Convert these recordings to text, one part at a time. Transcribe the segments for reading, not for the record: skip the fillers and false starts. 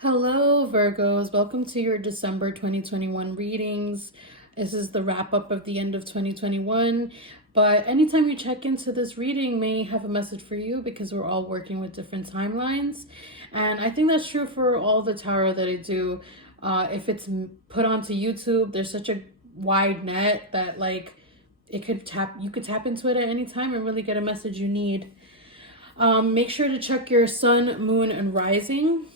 Hello, Virgos. Welcome to your December 2021 readings. This is the wrap up of the end of 2021. But anytime you check into this reading may have a message for you because we're all working with different timelines. And I think that's true for all the tarot that I do. If it's put onto YouTube, there's such a wide net that you could tap into it at any time and really get a message you need. Make sure to check your sun, moon, and rising.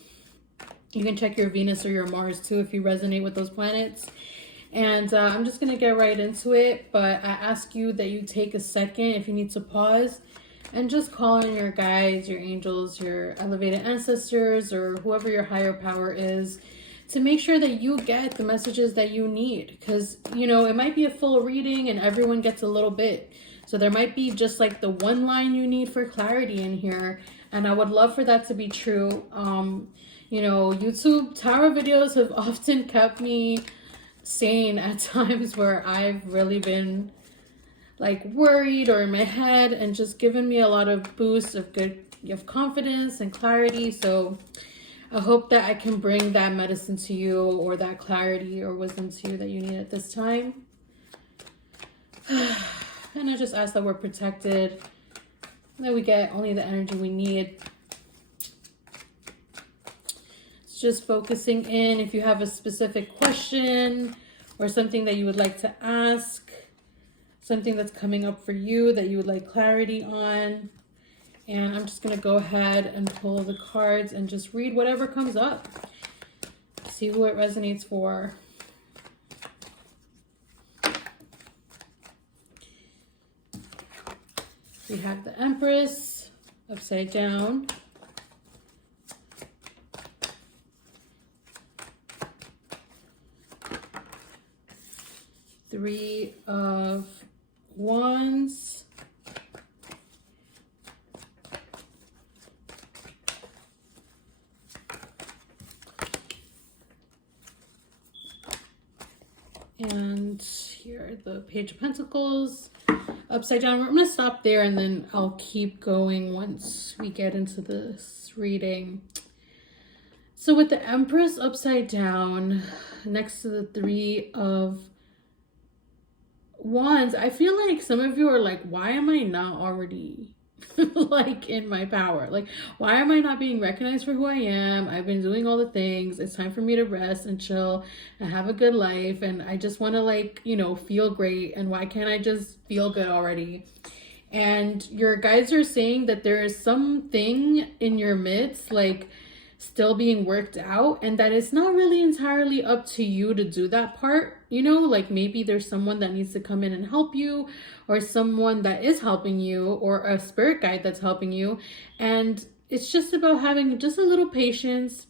You can check your Venus or your Mars too if you resonate with those planets. And I'm just going to get right into it. But I ask you that you take a second if you need to pause and just call in your guides, your angels, your elevated ancestors, or whoever your higher power is to make sure that you get the messages that you need. Because, it might be a full reading and everyone gets a little bit. So there might be just like the one line you need for clarity in here. And I would love for that to be true. YouTube tarot videos have often kept me sane at times where I've really been worried or in my head, and just given me a lot of boosts of confidence and clarity. So I hope that I can bring that medicine to you, or that clarity or wisdom to you that you need at this time. And I just ask that we're protected, that we get only the energy we need. Just focusing in. If you have a specific question or something that you would like to ask, something that's coming up for you that you would like clarity on. And I'm just going to go ahead and pull the cards and just read whatever comes up. See who it resonates for. We have the Empress upside down. Three of Wands. And here the Page of Pentacles upside down. We're going to stop there and then I'll keep going once we get into this reading. So with the Empress upside down next to the Three of Wands, I feel like some of you are like, why am I not already in my power? Why am I not being recognized for who I am? I've been doing all the things. It's time for me to rest and chill and have a good life. And I just want to feel great. And why can't I just feel good already? And your guides are saying that there is something in your midst, still being worked out, and that it's not really entirely up to you to do that part. Maybe there's someone that needs to come in and help you, or someone that is helping you, or a spirit guide that's helping you. And it's just about having just a little patience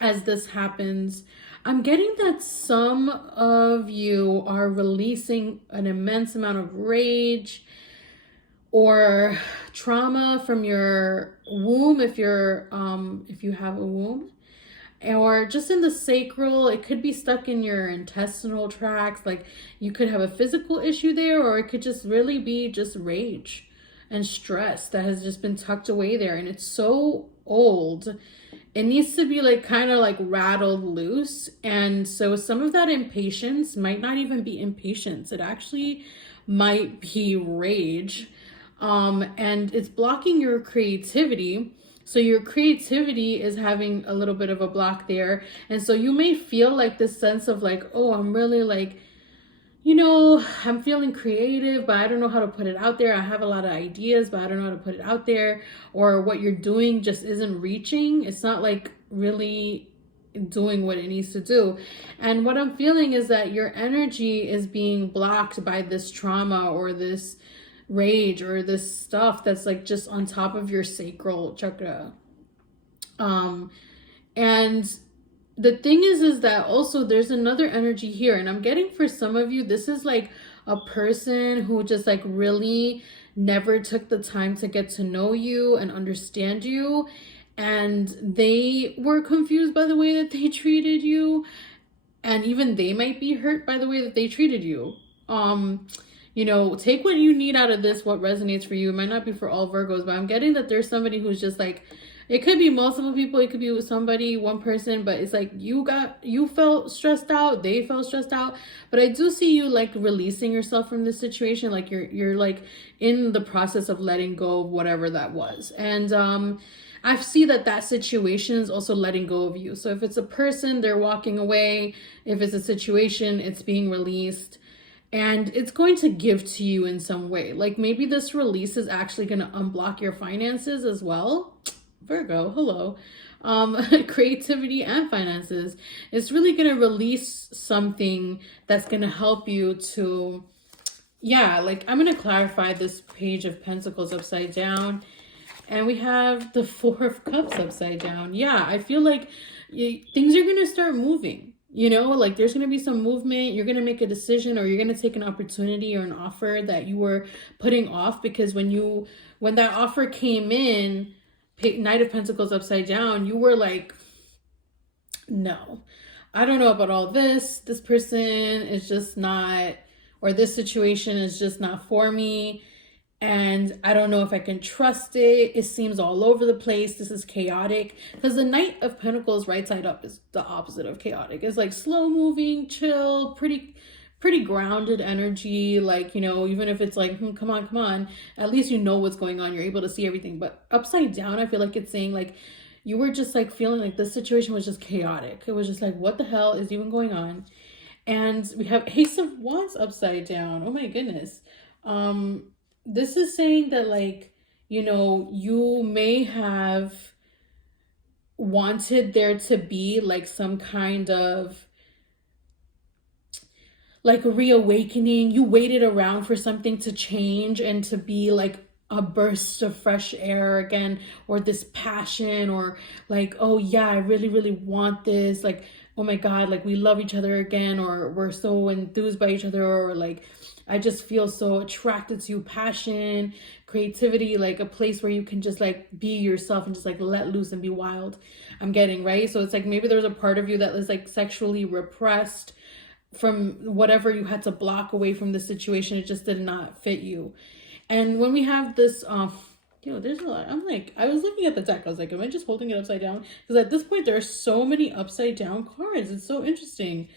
as this happens. I'm getting that some of you are releasing an immense amount of rage or trauma from your womb, if you have a womb, or just in the sacral. It could be stuck in your intestinal tracts. You could have a physical issue there, or it could just really be just rage and stress that has just been tucked away there, and it's so old. It needs to be rattled loose. And so some of that impatience might not even be impatience. It actually might be rage. And it's blocking your creativity. So your creativity is having a little bit of a block there. And so you may feel this sense of oh, I'm really I'm feeling creative, but I don't know how to put it out there. I have a lot of ideas, but I don't know how to put it out there. Or what you're doing just isn't reaching. It's not really doing what it needs to do. And what I'm feeling is that your energy is being blocked by this trauma or this rage or this stuff that's just on top of your sacral chakra. And the thing is that also there's another energy here, and I'm getting for some of you, this is a person who just really never took the time to get to know you and understand you, and they were confused by the way that they treated you, and even they might be hurt by the way that they treated you. Take what you need out of this, what resonates for you. It might not be for all Virgos, but I'm getting that there's somebody who's just It could be multiple people, it could be with somebody, one person, but it's like you felt stressed out, they felt stressed out. But I do see you like releasing yourself from this situation, like you're like in the process of letting go of whatever that was. And I see that that situation is also letting go of you. So if it's a person, they're walking away. If it's a situation, it's being released, and it's going to give to you in some way. Like maybe this release is actually going to unblock your finances as well. Virgo, hello. Creativity and finances. It's really going to release something that's going to help you to, yeah, like I'm going to clarify this Page of Pentacles upside down. And we have the Four of Cups upside down. Yeah, I feel like things are going to start moving. You know, like there's going to be some movement. You're going to make a decision, or you're going to take an opportunity or an offer that you were putting off, because when that offer came in, Knight of Pentacles upside down, you were like, no, I don't know about all this. This person is just not, or this situation is just not for me. And I don't know if I can trust it. It seems all over the place. This is chaotic. Because the Knight of Pentacles right side up is the opposite of chaotic. It's like slow moving, chill, pretty grounded energy. Like, you know, even if it's like, come on, at least you know what's going on. You're able to see everything. But upside down, I feel like it's saying like, you were just like feeling like this situation was just chaotic. It was just like, what the hell is even going on? And we have Ace of Wands upside down. Oh my goodness. This is saying that, like, you know, you may have wanted there to be like some kind of like a reawakening. You waited around for something to change and to be like a burst of fresh air again, or this passion, or like, oh yeah, I really, really want this. Like, oh my God, like we love each other again, or we're so enthused by each other, or like, I just feel so attracted to you. Passion, creativity, like a place where you can just like be yourself and just like let loose and be wild. I'm getting, right? So it's like maybe there's a part of you that is like sexually repressed from whatever you had to block away from the situation. It just did not fit you. And when we have this, there's a lot. I'm like, I was looking at the deck. I was like, am I just holding it upside down? Because at this point, there are so many upside down cards. It's so interesting.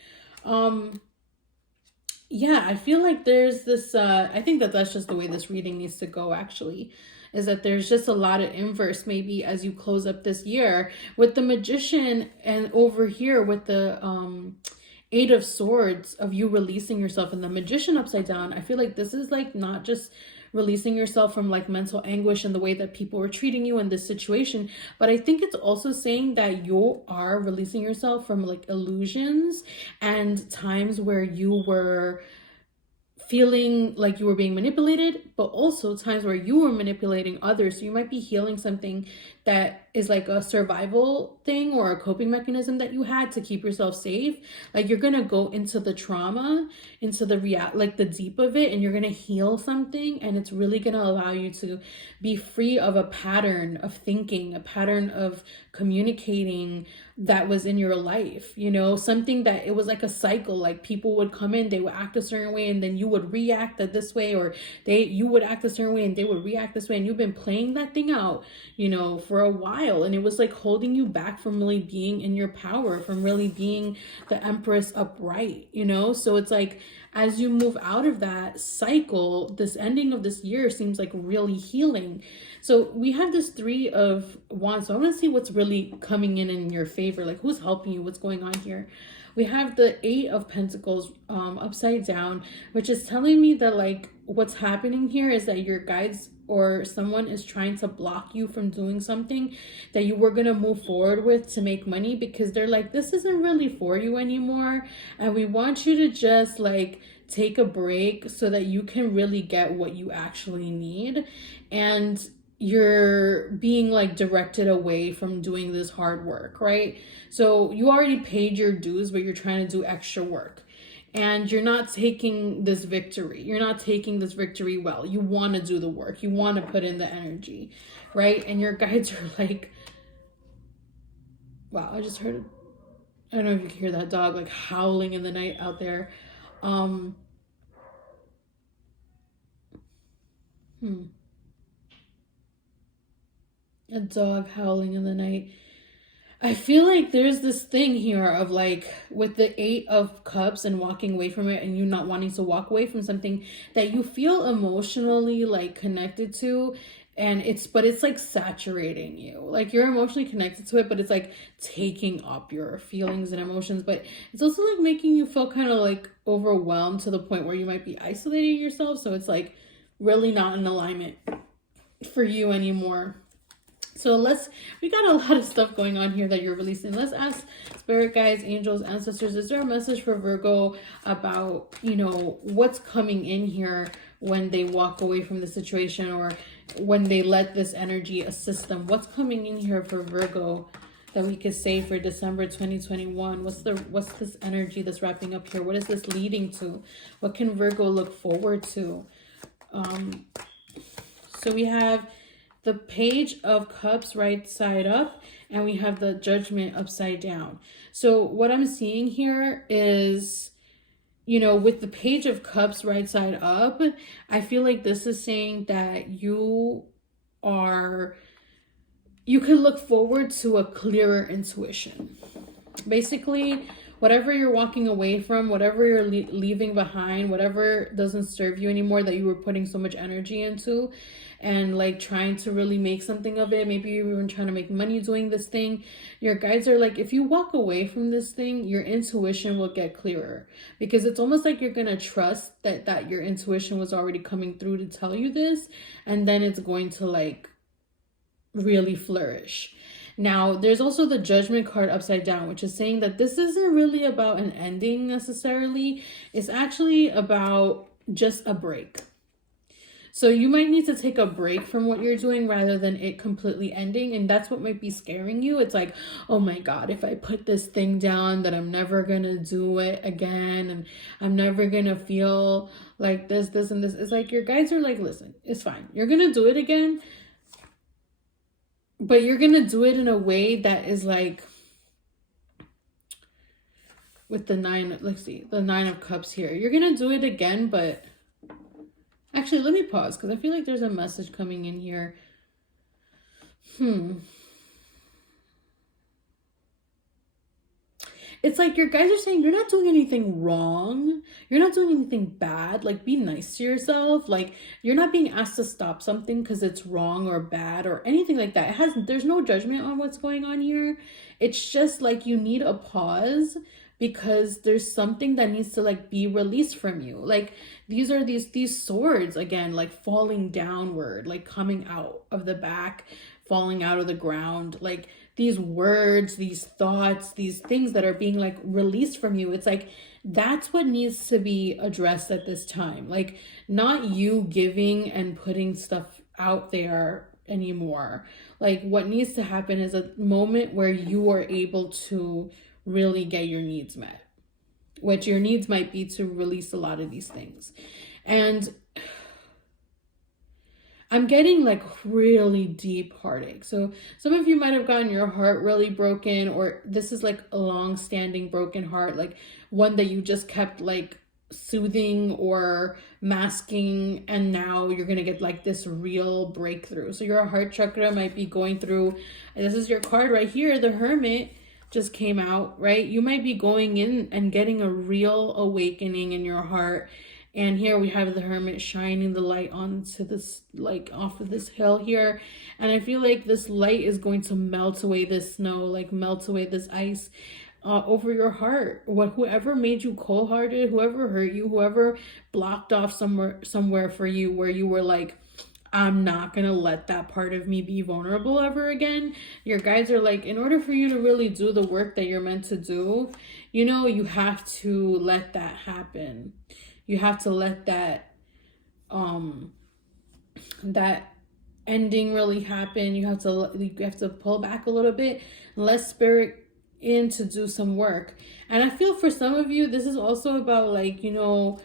Yeah, I feel like there's this, I think that that's just the way this reading needs to go, actually, is that there's just a lot of inverse maybe as you close up this year with the Magician, and over here with the Eight of Swords, of you releasing yourself, and the Magician upside down. I feel like this is like not just releasing yourself from like mental anguish and the way that people were treating you in this situation, but I think it's also saying that you are releasing yourself from like illusions and times where you were feeling like you were being manipulated, but also times where you were manipulating others. So you might be healing something that is like a survival thing or a coping mechanism that you had to keep yourself safe. Like you're gonna go into the trauma, into the like the deep of it, and you're gonna heal something, and it's really gonna allow you to be free of a pattern of thinking, a pattern of communicating that was in your life, you know, something that it was like a cycle. Like people would come in, they would act a certain way, and then you would react this way, or you would act a certain way and they would react this way, and you've been playing that thing out, you know, for a while, and it was like holding you back from really being in your power, from really being the Empress upright, you know. So it's like as you move out of that cycle, this ending of this year seems like really healing. So we have this Three of Wands. So I want to see what's really coming in your favor. Like who's helping you? What's going on here? We have the Eight of Pentacles upside down, which is telling me that like what's happening here is that your guides or someone is trying to block you from doing something that you were going to move forward with to make money, because they're like, this isn't really for you anymore. And we want you to just like take a break so that you can really get what you actually need. And you're being like directed away from doing this hard work, right? So you already paid your dues, but you're trying to do extra work. And you're not taking this victory. You're not taking this victory well. You want to do the work. You want to put in the energy, right? And your guides are like, wow, I just heard, I don't know if you can hear that dog like howling in the night out there. A dog howling in the night. I feel like there's this thing here of like with the 8 of Cups and walking away from it, and you not wanting to walk away from something that you feel emotionally like connected to, and it's like saturating you. Like you're emotionally connected to it, but it's like taking up your feelings and emotions, but it's also like making you feel kind of like overwhelmed to the point where you might be isolating yourself, so it's like really not in alignment for you anymore. So we got a lot of stuff going on here that you're releasing. Let's ask spirit guides, angels, ancestors, is there a message for Virgo about, what's coming in here when they walk away from the situation, or when they let this energy assist them? What's coming in here for Virgo that we could say for December 2021? What's this energy that's wrapping up here? What is this leading to? What can Virgo look forward to? So we have the Page of Cups right side up, and we have the Judgment upside down. So what I'm seeing here is, with the Page of Cups right side up, I feel like this is saying that you could look forward to a clearer intuition. Basically, whatever you're walking away from, whatever you're leaving behind, whatever doesn't serve you anymore that you were putting so much energy into, and like trying to really make something of it, maybe you're even trying to make money doing this thing, your guides are like, if you walk away from this thing, your intuition will get clearer, because it's almost like you're gonna trust that your intuition was already coming through to tell you this, and then it's going to like really flourish. Now, there's also the Judgment card upside down, which is saying that this isn't really about an ending necessarily. It's actually about just a break. So you might need to take a break from what you're doing rather than it completely ending. And that's what might be scaring you. It's like, oh my God, if I put this thing down, that I'm never going to do it again. And I'm never going to feel like this, and this. It's like your guides are like, listen, it's fine. You're going to do it again. But you're going to do it in a way that is like, with the 9, let's see, the 9 of Cups here. You're going to do it again, but actually, let me pause because I feel like there's a message coming in here. It's like your guys are saying you're not doing anything wrong. You're not doing anything bad. Like, be nice to yourself. Like, you're not being asked to stop something because it's wrong or bad or anything like that. There's no judgment on what's going on here. It's just like you need a pause because there's something that needs to like be released from you. Like these are these swords again, like falling downward, like coming out of the back, falling out of the ground, like these words, these thoughts, these things that are being like released from you. It's like that's what needs to be addressed at this time. Like not you giving and putting stuff out there anymore. Like what needs to happen is a moment where you are able to really get your needs met, which your needs might be to release a lot of these things. And I'm getting like really deep heartache. So some of you might have gotten your heart really broken, or this is like a long-standing broken heart, like one that you just kept like soothing or masking, and now you're gonna get like this real breakthrough. So your heart chakra might be going through, and this is your card right here, the Hermit just came out, right? You might be going in and getting a real awakening in your heart. And here we have the Hermit shining the light onto this, like off of this hill here. And I feel like this light is going to melt away this snow, like melt away this ice over your heart. Whoever made you cold-hearted, whoever hurt you, whoever blocked off somewhere for you where you were like, I'm not going to let that part of me be vulnerable ever again. Your guides are like, in order for you to really do the work that you're meant to do, you know, you have to let that happen. You have to let that that ending really happen. You have to pull back a little bit, let spirit in to do some work. And I feel for some of you, this is also about like, you know,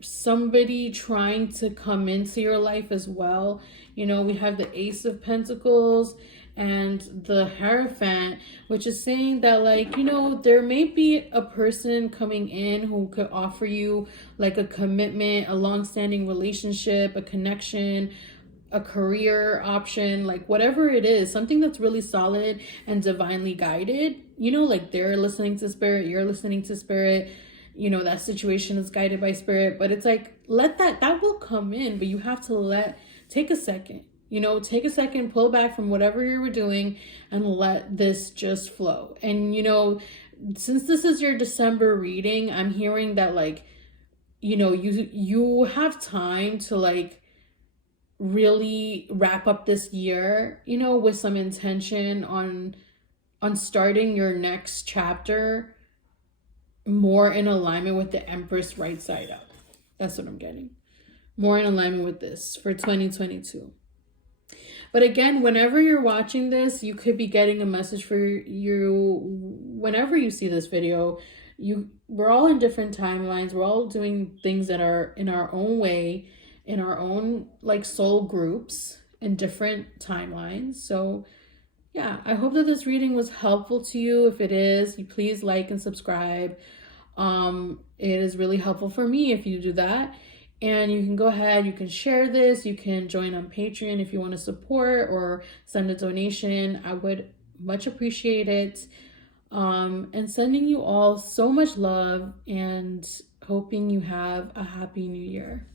somebody trying to come into your life as well. You know, we have the Ace of Pentacles and the Hierophant, which is saying that like, you know, there may be a person coming in who could offer you like a commitment, a long-standing relationship, a connection, a career option, like whatever it is, something that's really solid and divinely guided, you know, like they're listening to spirit, you're listening to spirit, you know, that situation is guided by spirit. But it's like, let that will come in, but you have to take a second, you know, take a second, pull back from whatever you were doing and let this just flow. And, you know, since this is your December reading, I'm hearing that, like, you know, you have time to like really wrap up this year, you know, with some intention on starting your next chapter more in alignment with the Empress right side up. That's what I'm getting. More in alignment with this for 2022. But again, whenever you're watching this, you could be getting a message for you whenever you see this video. We're all in different timelines. We're all doing things that are in our own way, in our own like soul groups in different timelines. So yeah, I hope that this reading was helpful to you. If it is, you please like and subscribe. It is really helpful for me if you do that. And you can go ahead, you can share this, you can join on Patreon if you want to support or send a donation. I would much appreciate it. And sending you all so much love and hoping you have a happy new year.